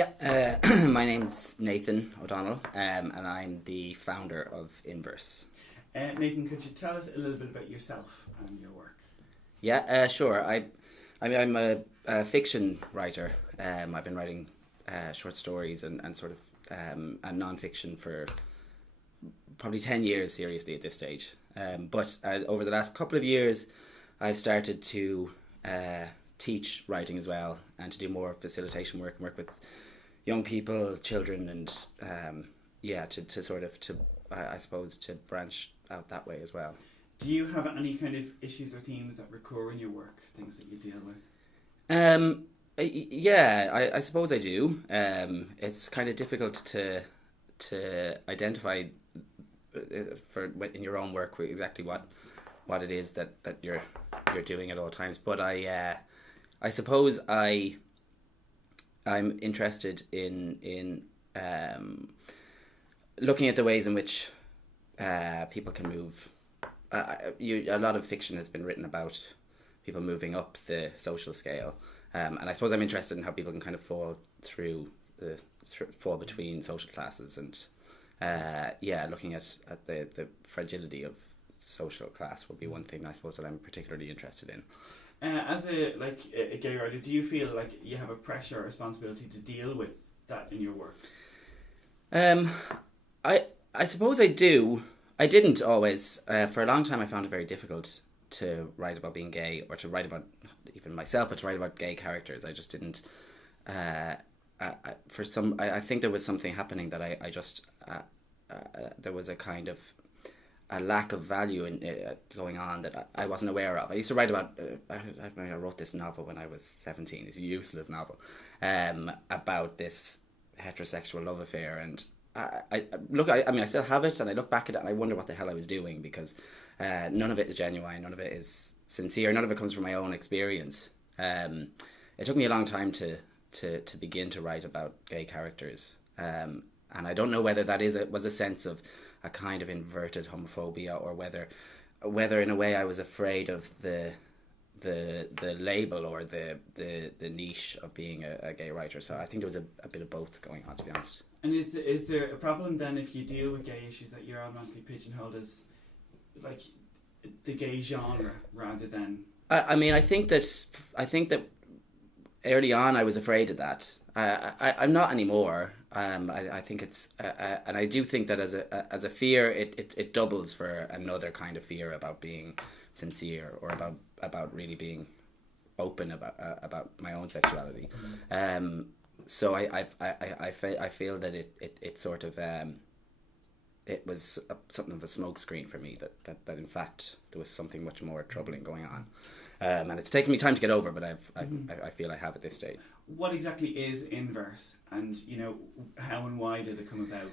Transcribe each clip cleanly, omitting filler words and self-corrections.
My name's Nathan O'Donnell, and I'm the founder of Inverse. Nathan, could you tell us a little bit about yourself and your work? Sure. I'm a fiction writer. I've been writing short stories and sort of and non-fiction for probably 10 years seriously at this stage. But over the last couple of years, I've started to teach writing as well, and to do more facilitation work and work with young people, children, and I suppose to branch out that way as well. Do you have any kind of issues or themes that recur in your work, things that you deal with? I suppose I do. It's kind of difficult to identify in your own work exactly what it is that you're doing at all times. But I suppose I'm interested in looking at the ways in which people can move. A lot of fiction has been written about people moving up the social scale, and I suppose I'm interested in how people can kind of fall between social classes, and looking at the fragility of social class would be one thing I suppose that I'm particularly interested in. As a gay writer, do you feel like you have a pressure or responsibility to deal with that in your work? I suppose I do. I didn't always. For a long time, I found it very difficult to write about being gay, or to write about even myself, but to write about gay characters. I just didn't. I think there was something happening that I just there was a kind of a lack of value in going on that I wasn't aware of. I used to write about. I wrote this novel when I was 17. It's a useless novel, about this heterosexual love affair, and I still have it, and I look back at it and I wonder what the hell I was doing, because none of it is genuine, none of it is sincere, none of it comes from my own experience. It took me a long time to begin to write about gay characters, and I don't know whether that was a sense of a kind of inverted homophobia, or whether in a way I was afraid of the label or the niche of being a gay writer. So I think there was a bit of both going on, to be honest. And is there a problem then if you deal with gay issues that you're automatically pigeonholed as like the gay genre rather than? I think that early on I was afraid of that. I'm not anymore. I think it's and I do think that as a fear, it doubles for another kind of fear about being sincere, or about really being open about my own sexuality. So I feel that it sort of it was something of a smokescreen for me, that in fact there was something much more troubling going on, and it's taken me time to get over, but I feel I have at this stage. What exactly is Inverse, and how and why did it come about?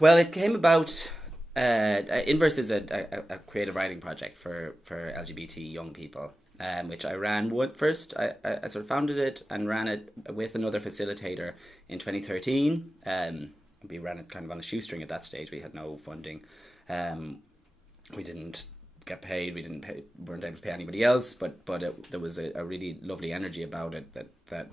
Well, it came about. Inverse is a creative writing project for LGBT young people, which I ran first. I sort of founded it and ran it with another facilitator in 2013. We ran it kind of on a shoestring at that stage. We had no funding. We didn't get paid. Weren't able to pay anybody else. But there was a really lovely energy about it that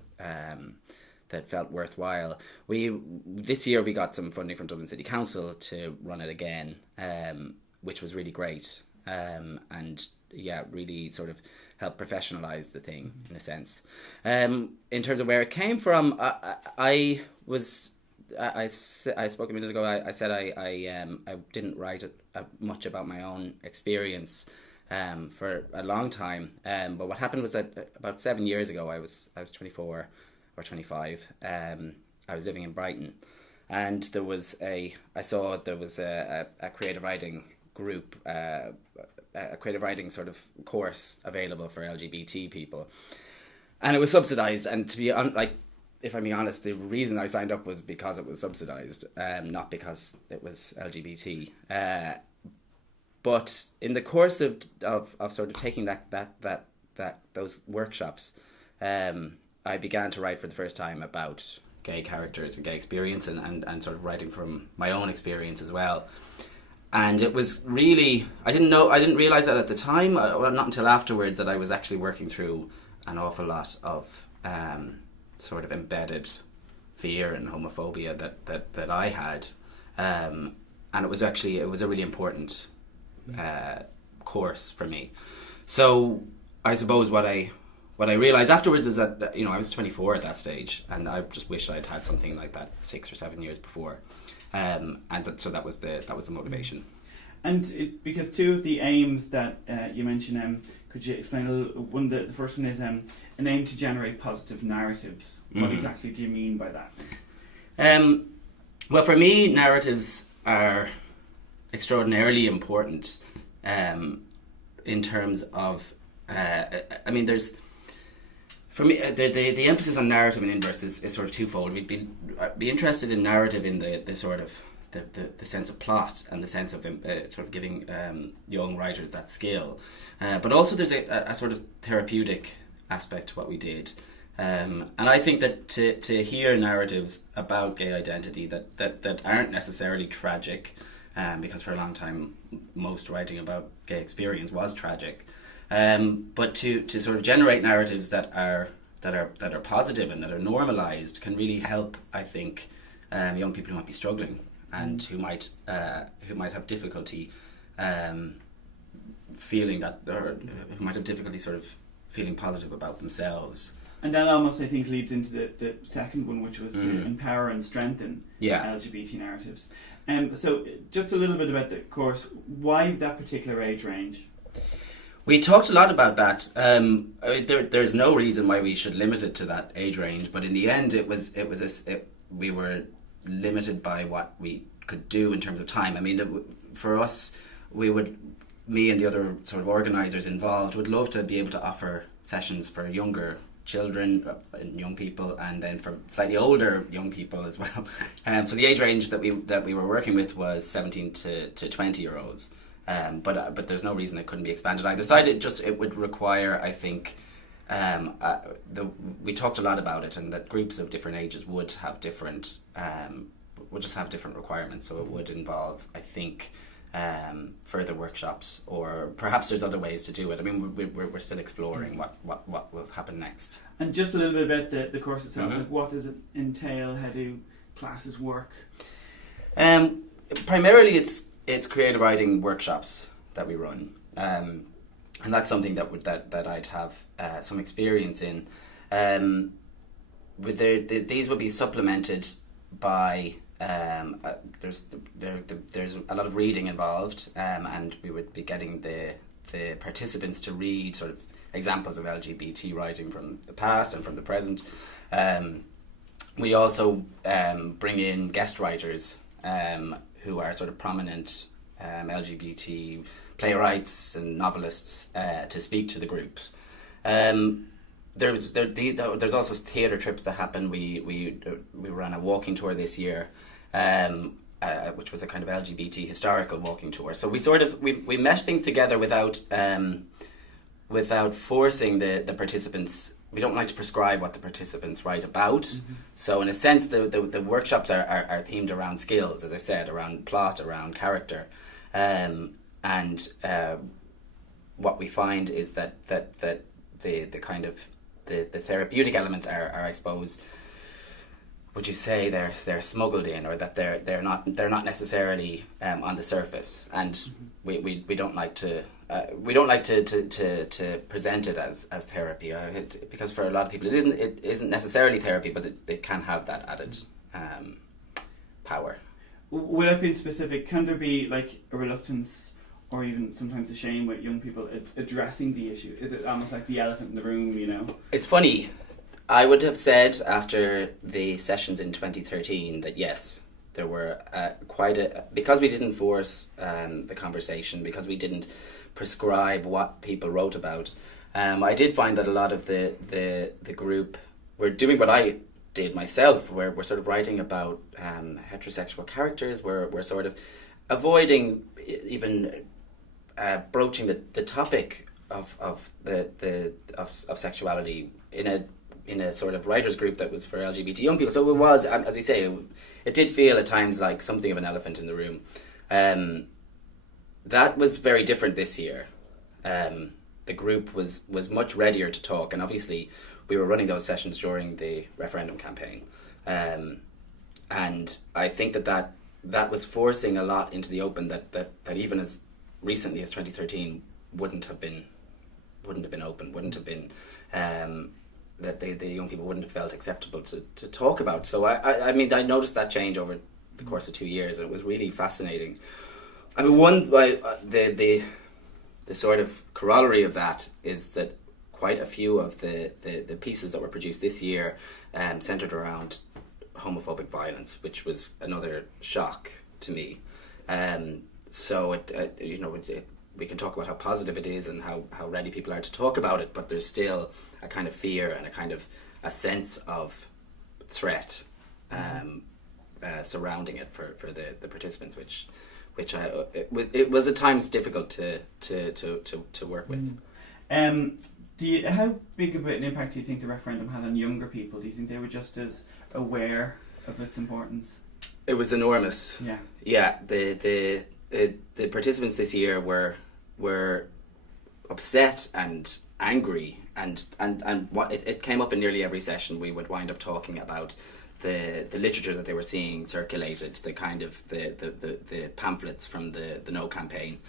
felt worthwhile. This year we got some funding from Dublin City Council to run it again, which was really great, and really sort of helped professionalise the thing in a sense. In terms of where it came from, I spoke a minute ago. I said I didn't write much about my own experience for a long time. But what happened was that about 7 years ago, I was 24 or 25. I was living in Brighton, and I saw there was a creative writing group, a creative writing sort of course available for LGBT people, and it was subsidised. And to be if I'm being honest, the reason I signed up was because it was subsidised, not because it was LGBT. But in the course of sort of taking those workshops, I began to write for the first time about gay characters and gay experience, and sort of writing from my own experience as well. And it was really, I didn't realise that at the time, not until afterwards, that I was actually working through an awful lot of sort of embedded fear and homophobia that I had, and it was a really important course for me. So I suppose what I realised afterwards is that I was 24 at that stage, and I just wished I'd had something like that 6 or 7 years before, so that was the motivation. And because two of the aims that you mentioned, could you explain a little? The first one is an aim to generate positive narratives. What exactly do you mean by that? Well, for me, narratives are extraordinarily important in terms of. There's. For me, the emphasis on narrative and inverse is sort of twofold. We'd be interested in narrative in the sort of the sense of plot and the sense of sort of giving young writers that skill, but also there's a sort of therapeutic aspect to what we did, and I think that to hear narratives about gay identity that aren't necessarily tragic, because for a long time most writing about gay experience was tragic, but to sort of generate narratives that are positive and that are normalized can really help, I think, young people who might be struggling and who might have difficulty feeling that, or who might have difficulty sort of feeling positive about themselves. And that almost, I think, leads into the second one, which was to empower and strengthen LGBT narratives. So just a little bit about the course. Why that particular age range? We talked a lot about that. There's no reason why we should limit it to that age range, but in the end, we were limited by what we could do in terms of time. I mean, for us, me and the other sort of organisers involved would love to be able to offer sessions for younger children and young people, and then for slightly older young people as well. So the age range that we were working with was 17 to 20 year olds. But there's no reason it couldn't be expanded either side. It would require, I think, we talked a lot about it, and that groups of different ages would have different requirements. So it would involve, I think, further workshops, or perhaps there's other ways to do it. I mean, we're still exploring what will happen next. And just a little bit about the course itself. Like, what does it entail? How do classes work? Primarily, it's creative writing workshops that we run, and that's something that I'd have some experience in. These would be supplemented by there's a lot of reading involved, and we would be getting the participants to read sort of examples of LGBT writing from the past and from the present. We also bring in guest writers who are sort of prominent LGBT playwrights and novelists to speak to the groups. There's also theatre trips that happen. We ran a walking tour this year, which was a kind of LGBT historical walking tour. So we mesh things together without forcing the participants. We don't like to prescribe what the participants write about. Mm-hmm. So in a sense, the workshops are themed around skills, as I said, around plot, around character, and what we find is that the kind of the therapeutic elements are I suppose, would you say they're smuggled in, or that they're not necessarily on the surface, and we don't like to present it as therapy, because for a lot of people it isn't necessarily therapy, but it can have that added power. Without being specific, can there be like a reluctance or even sometimes a shame with young people addressing the issue? Is it almost like the elephant in the room, you know? It's funny. I would have said after the sessions in 2013 that yes, there were because we didn't force the conversation, because we didn't prescribe what people wrote about. I did find that a lot of the group were doing what I did myself, where we're sort of writing about heterosexual characters. We're sort of avoiding even broaching the topic of sexuality in a sort of writers group that was for LGBT young people. So it was, as you say, it did feel at times like something of an elephant in the room. That was very different this year. The group was much readier to talk, and obviously we were running those sessions during the referendum campaign. And I think that was forcing a lot into the open that even as recently as 2013 wouldn't have been open, wouldn't have been that the young people wouldn't have felt acceptable to talk about. So I mean, I noticed that change over the course of 2 years, and it was really fascinating. I mean, the sort of corollary of that is that quite a few of the pieces that were produced this year centered around homophobic violence, which was another shock to me. So we can talk about how positive it is and how ready people are to talk about it, but there's still a kind of fear and a kind of a sense of threat surrounding it for the participants, which it was at times difficult to work with. How big of an impact do you think the referendum had on younger people? Do you think they were just as aware of its importance? It was enormous. Yeah. Yeah. The participants this year were upset and angry, and what it came up in nearly every session. We would wind up talking about the literature that they were seeing circulated, the kind of the pamphlets from the No campaign.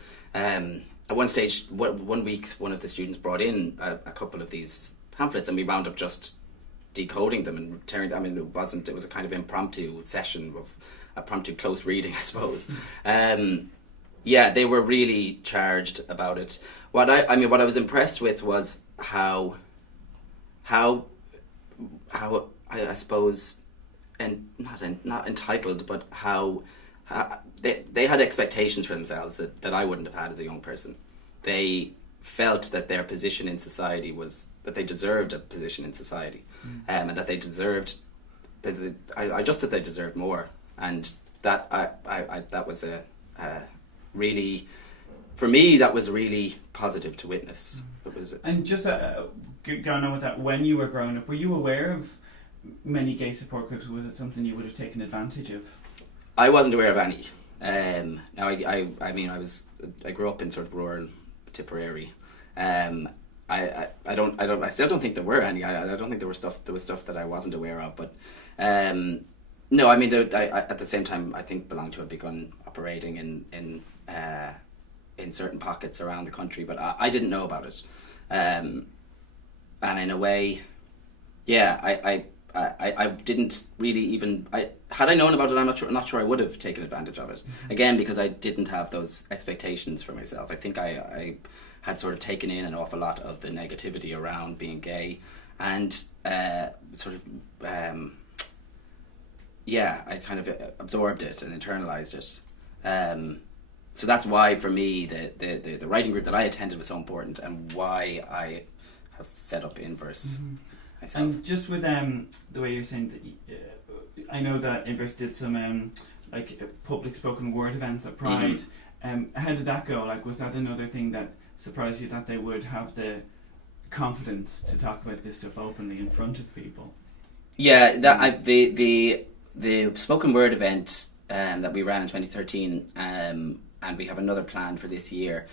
At one stage, one week, one of the students brought in a couple of these pamphlets, and we wound up just decoding them and tearing them. I mean, it was a kind of impromptu session of impromptu close reading, I suppose. Yeah, they were really charged about it. What I was impressed with was how I suppose, and not entitled, but how they had expectations for themselves that I wouldn't have had as a young person. They felt that their position in society was that they deserved a position in society, and that they deserved. I just that they deserved more, and that that was a really, for me, that was really positive to witness. It was. And just going on with that, when you were growing up, were you aware of many gay support groups? Was it something you would have taken advantage of? I wasn't aware of any. Now I grew up in sort of rural Tipperary. I still don't think there were any. I don't think there was stuff that I wasn't aware of. But no, I mean, at the same time, I think Belong to had begun operating in certain pockets around the country, but I didn't know about it. And in a way, yeah, I didn't really even. Had I known about it, I'm not sure I would have taken advantage of it. Again, because I didn't have those expectations for myself. I think I had sort of taken in an awful lot of the negativity around being gay, and sort of I kind of absorbed it and internalized it. So that's why, for me, the writing group that I attended was so important, and why I have set up Inverse. Myself. And just with the way you're saying that, I know that Inverse did some public spoken word events at Pride. How did that go? Like, was that another thing that surprised you, that they would have the confidence to talk about this stuff openly in front of people? Yeah, the spoken word event that we ran in 2013, and we have another plan for this year.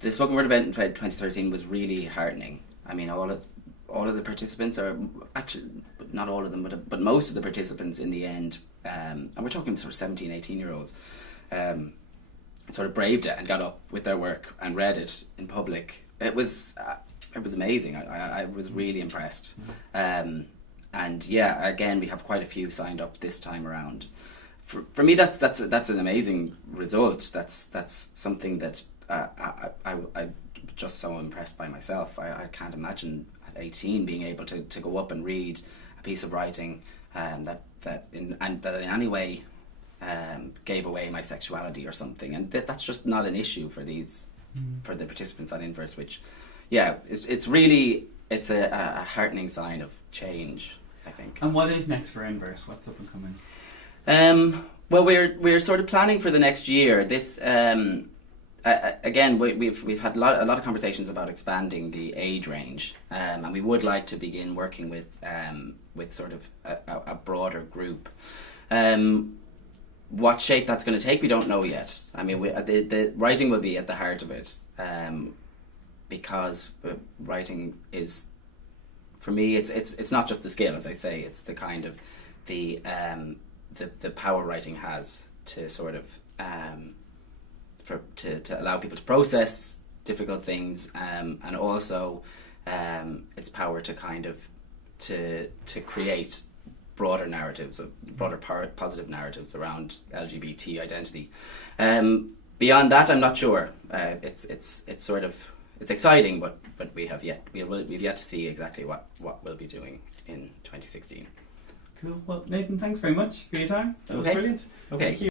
The spoken word event in 2013 was really heartening. I mean, all of the participants, or actually not all of them, but most of the participants in the end, and we're talking sort of 17, 18-year-olds, sort of braved it and got up with their work and read it in public. It was amazing. I was really impressed. And yeah, again, we have quite a few signed up this time around. For me, that's an amazing result. That's something that I'm just so impressed by myself. I can't imagine 18 being able to go up and read a piece of writing that in any way gave away my sexuality or something, and that's just not an issue for the participants on Inverse, which it's a heartening sign of change, I think. And what is next for Inverse? What's up and coming? Well, we're sort of planning for the next year. This again, we've had a lot of conversations about expanding the age range, and we would like to begin working with sort of a broader group. What shape that's going to take, we don't know yet. I mean, the writing will be at the heart of it, because writing is, for me, it's not just the skill, as I say. It's the kind of the power writing has to sort of to allow people to process difficult things, and also its power to kind of to create broader narratives, broader positive narratives around LGBT identity. Beyond that, I'm not sure. It's sort of, it's exciting, but we've yet to see exactly what we'll be doing in 2016. Cool. Well, Nathan, thanks very much for your time. That was brilliant. Okay. Thank you.